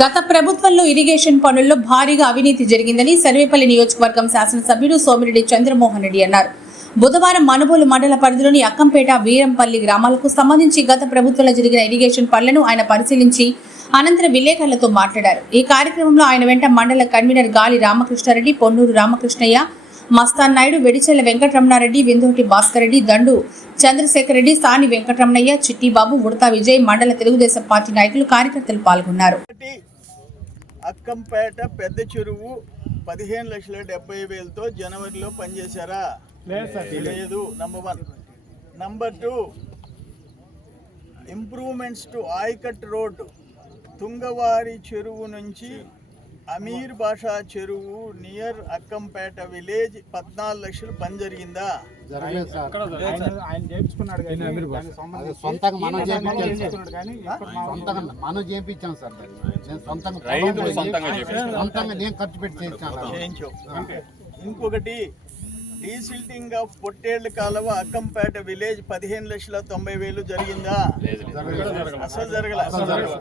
గత ప్రభుత్వంలో ఇరిగేషన్ పనుల్లో భారీగా అవినీతి జరిగిందని సర్వేపల్లి నియోజకవర్గం శాసనసభ్యుడు సోమిరెడ్డి చంద్రమోహన్ రెడ్డి అన్నారు. బుధవారం మనుబోలు మండల పరిధిలోని అక్కంపేట వీరంపల్లి గ్రామాలకు సంబంధించి గత ప్రభుత్వంలో జరిగిన ఇరిగేషన్ పనులను ఆయన పరిశీలించి అనంతరం విలేకరులతో మాట్లాడారు. ఈ కార్యక్రమంలో ఆయన వెంట మండల కన్వీనర్ గాలి రామకృష్ణారెడ్డి పొన్నూరు రామకృష్ణయ్య మస్తాన్ నాయుడు వెడిచెల్ల వెంకటరమణారెడ్డి విందోటి భాస్కర్ రెడ్డి దండు చంద్రశేఖర్ రెడ్డి సాని వెంకటరమణయ్య చిట్టిబాబు ఉడతా విజయ్ మండల తెలుగుదేశం పార్టీ నాయకులు కార్యకర్తలు పాల్గొన్నారు. అక్కంపేట పెద్ద చెరువు పదిహేను లక్షల డెబ్బై వేలతో జనవరిలో పనిచేశారా? లేదు number one number two improvements to ayacut road తుంగవారి చెరువు నుంచి అమీర్ బాషా చెరువు నియర్ అక్కంపేట విలేజ్ పద్నాలుగు లక్షలు పని జరిగిందా? జరగలేదు సార్. ఆయన- ఆయన చేయించుకున్నాడు కానీ దానికి అదే సంబంధించి సొంతంగా మనం మనం చేయించాం సార్. చేయించుకున్నాడు కానీ ఇప్పుడు మా- సొంతంగా మనం చేయించాం సార్ దాన్ని. నేను సొంతంగా రైతులు పొలం సొంతంగా పోయి చేయించారు. సొంతంగా నేను ఖర్చు పెట్టి చేయించాను చేయించావు ఇంకొకటి డీసిల్టింగ్ ఆఫ్ పొట్టేళ్ళ కాలువ అక్కంపేట విలేజ్ పదిహేను లక్షల తొంభై వేలు జరిగిందా? అసలు జరగల అసలు జరగల.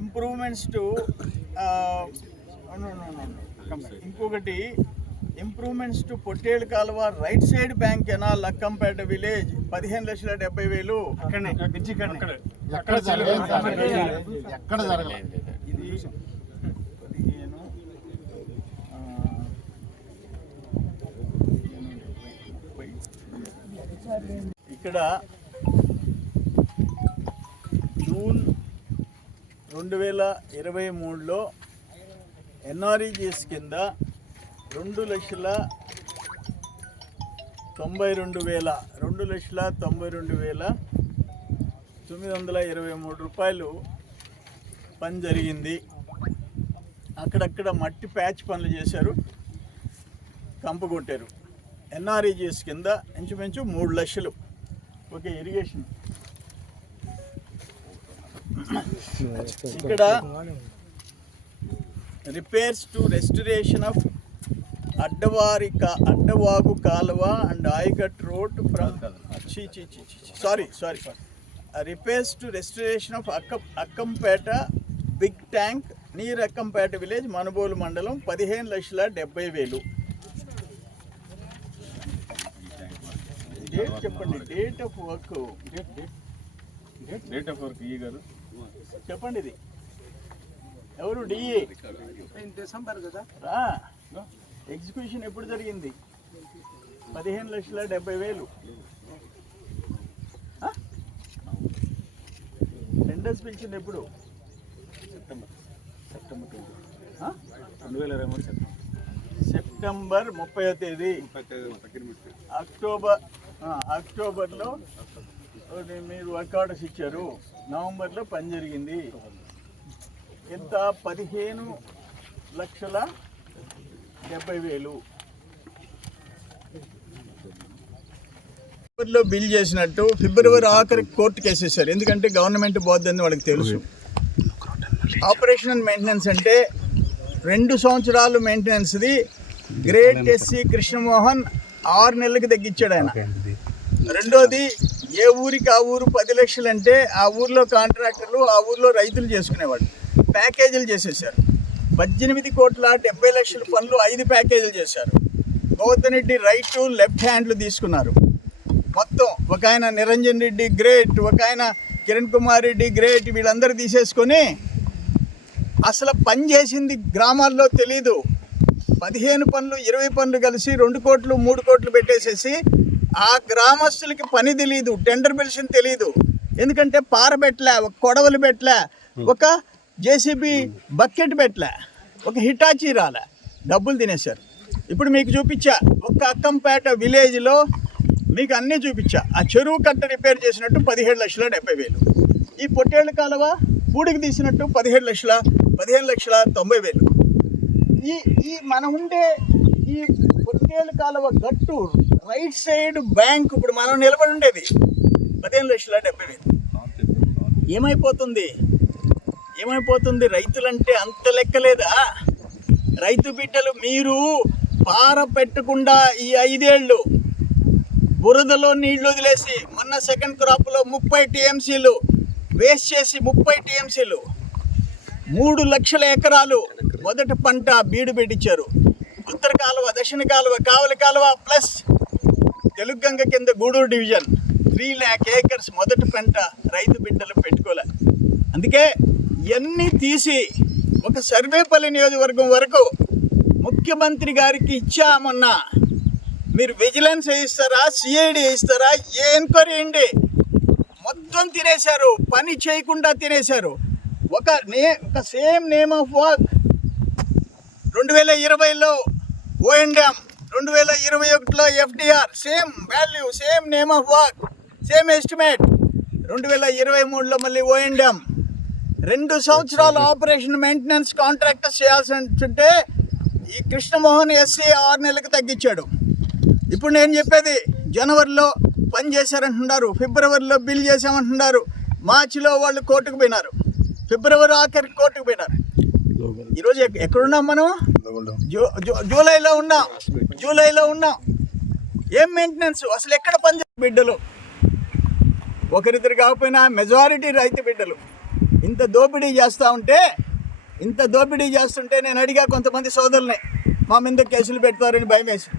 ఇంప్రూవ్మెంట్స్ టు ఇంకొకటి ఇంప్రూవ్మెంట్స్ టు పొట్టేళ్ళ కాలువ right side bank canal Akkampeta village పదిహేను లక్షల డెబ్బై వేలు. ఇక్కడ జూన్ రెండు వేల ఇరవై మూడులో ఎన్ఆర్ఈజిఎస్ కింద రెండు లక్షల తొంభై రెండు వేల రెండు లక్షల తొంభై రెండు వేల తొమ్మిది వందల ఇరవై మూడు రూపాయలు పని జరిగింది. అక్కడక్కడ మట్టి ప్యాచ్ పనులు చేశారు. కంపు కొట్టారు. ఎన్ఆర్ఈజిఎస్ కింద ఇంచుమించు మూడు లక్షలు. Okay irrigation. ఇక్కడ రిపేర్స్ టు రెస్టరేషన్ ఆఫ్ అడ్డవారి కా అడ్డవాగు కాలువ అండ్ ఆయకట్ రోడ్ ఫ్రమ్ చీ చీ చీ sorry sorry repairs to restoration of అక్క అక్కంపేట బిగ్ ట్యాంక్ నీర్ అక్కంపేట విలేజ్ మనుబోలు మండలం పదిహేను లక్షల డెబ్బై వేలు. డేట్ చెప్పండి date of work date of work ఈ గారు. చెప్పండి ఇది. ఎవరు డిఏ డిసెంబర్ కదా. ఎగ్జిక్యూషన్ ఎప్పుడు జరిగింది? పదిహేను లక్షల డెబ్బై వేలు? టెండర్స్ పిలిచింది ఎప్పుడు? సెప్టెంబర్. September twenty? రెండు వేల ఇరవై మూడు సెప్టెంబర్. సెప్టెంబర్ ముప్పైవ తేదీ. అక్టోబర్ అక్టోబర్లో మీరు వర్క్ ఆర్డర్స్ ఇచ్చారు. నవంబర్లో పని జరిగింది. ఎంత? పదిహేను లక్షల డెబ్బై వేలు. ఫిబ్రవరిలో బిల్ చేసినట్టు ఫిబ్రవరి ఆఖరి కోర్టుకి వేసేసారు ఎందుకంటే గవర్నమెంట్ పోద్దని వాళ్ళకి తెలుసు. ఆపరేషన్ అండ్ మెయింటెనెన్స్ అంటే రెండు సంవత్సరాలు మెయింటెనెన్స్ది గ్రేట్ ఎస్సీ కృష్ణమోహన్ ఆరు నెలలకు తగ్గించాడు ఆయన. రెండోది ఏ ఊరికి ఆ ఊరు పది లక్షలు అంటే ఆ ఊర్లో కాంట్రాక్టర్లు ఆ ఊర్లో రైతులు చేసుకునేవాడు ప్యాకేజీలు చేసేసారు. పద్దెనిమిది కోట్ల డెబ్బై లక్షల పనులు ఐదు ప్యాకేజీలు చేశారు. గౌతమ్ రెడ్డి రైట్ లెఫ్ట్ హ్యాండ్లు తీసుకున్నారు. మొత్తం ఒక ఆయన నిరంజన్ రెడ్డి గ్రేట్ ఒక ఆయన కిరణ్ కుమార్ రెడ్డి గ్రేట్ వీళ్ళందరూ తీసేసుకొని అసలు పని చేసింది గ్రామాల్లో తెలీదు. పదిహేను పనులు ఇరవై పనులు కలిసి రెండు కోట్లు మూడు కోట్లు పెట్టేసేసి ఆ గ్రామస్తులకి పని తెలియదు టెండర్ పిలిచిన తెలియదు ఎందుకంటే పార పెట్టలే ఒక కొడవలు పెట్టలే ఒక జేసీబీ బకెట్ పెట్టలే. ఒక హిటాచీ రాలే. డబ్బులు తినేశారు. ఇప్పుడు మీకు చూపించా ఒక అక్కంపేట విలేజ్లో మీకు అన్నీ చూపించా. ఆ చెరువు కట్ట రిపేర్ చేసినట్టు పదిహేడు లక్షల డెబ్బై వేలు. ఈ పొట్టేళ్ళ కాలువ? పూడికి తీసినట్టు పదిహేడు లక్షల పదిహేను లక్షల తొంభై వేలు. ఈ ఈ మనం ఉండే ఈ పొట్టేళ్ళ కాలువ గట్టు రైట్ సైడ్ బ్యాంక్ ఇప్పుడు మనం నిలబడి ఉండేది. పదిహేను లక్షల డెబ్బై వేలు. ఏమైపోతుంది? ఏమైపోతుంది? రైతులంటే అంత లెక్కలేదా రైతు బిడ్డలు మీరు పార పెట్టకుండా ఈ ఐదేళ్ళు బురదలో నీళ్ళు వదిలేసి మొన్న సెకండ్ క్రాప్లో ముప్పై టీఎంసీలు వేస్ట్ చేసి ముప్పై టీఎంసీలు మూడు లక్షల ఎకరాలు మొదటి పంట బీడు పెట్టించారు. ఉత్తర కాలువ దక్షిణ కాలువ కావలి కాలువ ప్లస్ తెలుగు గంగ కింద Gudur division. Three lakh acres మొదటి పంట రైతు బిడ్డలు పెట్టుకోలే. అందుకే ఇవన్నీ తీసి ఒక సర్వేపల్లి నియోజకవర్గం వరకు ముఖ్యమంత్రి గారికి ఇచ్చామన్నా. మీరు విజిలెన్స్ వేయిస్తారా? సిఐడి వేయిస్తారా? ఏ ఎంక్వైరీ అండి మొత్తం తినేశారు. పని చేయకుండా తినేశారు. ఒక నే ఒక సేమ్ నేమ్ ఆఫ్ వర్క్ రెండు వేల ఇరవైలో ఓఎండ్ఎం రెండు వేల ఇరవై ఒకటిలో FDR. Same value same name of work same estimate. రెండు వేల ఇరవై మూడులో మళ్ళీ ఓఎండ్ఎం రెండు సంవత్సరాల ఆపరేషన్ మెయింటెనెన్స్ కాంట్రాక్టర్ చేయాల్సి ఉంటే ఈ కృష్ణమోహన్ ఎస్సీ ఆరు నెలలకు తగ్గించాడు. ఇప్పుడు నేను చెప్పేది జనవరిలో పని చేశారంటున్నారు ఫిబ్రవరిలో బిల్ చేసామంటున్నారు మార్చిలో వాళ్ళు కోర్టుకు పోయినారు ఫిబ్రవరి ఆఖరికి కోర్టుకు పోయినారు. ఈరోజు ఎక్- ఎక్కడున్నాం మనం? జూ జూలైలో ఉన్నాం జూలైలో ఉన్నాం. ఏం మెయింటెనెన్స్ అసలు ఎక్కడ పని బిడ్డలు? ఒకరిద్దరు కాకపోయినా మెజారిటీ రైతు బిడ్డలు. ఇంత దోపిడీ చేస్తూ ఉంటే ఇంత దోపిడీ చేస్తుంటే నేను అడిగా కొంతమంది సోదరుల్ని మా మీద కేసులు పెడతారని భయం వేసి.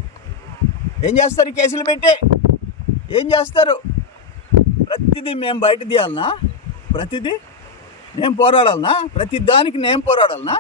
ఏం చేస్తారు కేసులు పెట్టి? ఏం చేస్తారు? ప్రతిదీ మేము బయట తీయాలనా? ప్రతిదీ? నేను పోరాడాలనా? ప్రతి దానికి నేను పోరాడాలనా?